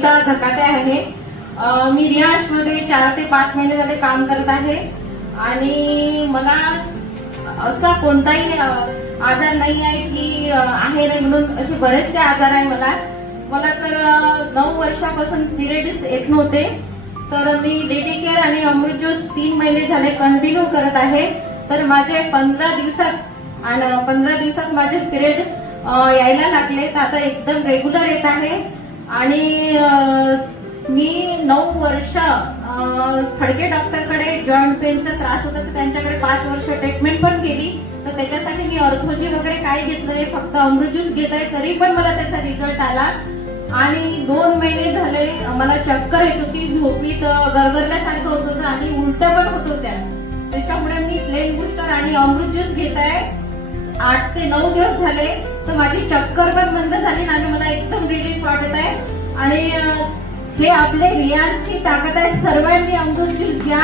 कविता धकाते आहे। मी रियाश मध्ये 4 ते 5 महिने झाले काम करत आहे आणि मला असा कोणताही आजार नाही आहे की आहे नाही म्हणून, असे बरेचसे आजार आहे मला तर 9 वर्षापासून पिरियड्स येत नव्हते। तर मी लेडी केअर आणि अमृत ज्यूस 3 महिने झाले कंटिन्यू करत आहे। तर माझे 15 दिवसात माझे पिरियड यायला लागले, तर आता एकदम रेग्युलर येत आहे। आणि मी 9 वर्ष फडके डॉक्टरकडे जॉईंट पेनचा त्रास होता, तर त्यांच्याकडे 5 वर्ष ट्रीटमेंट पण केली। तर त्याच्यासाठी मी ऑर्थोजी वगैरे काही घेतलं नाही, फक्त अमृत ज्यूस घेत आहे, तरी पण मला त्याचा रिझल्ट आला। आणि 2 महिने झाले मला चक्कर येत होती, झोपीत गरगरल्यासारखं होत होतं आणि उलट पण होत होत्या। त्याच्यामुळे मी प्लेन बूस्टर आणि अमृत ज्यूस घेत आहे। 8 ते 9 दिवस झाले, तर माझी चक्कर पण बंद झाली आणि मला एकदम रिलीफ वाटत आहे। आणि हे आपले रियाजची ताकद आहे। सर्वांनी अमृत ज्यूस घ्या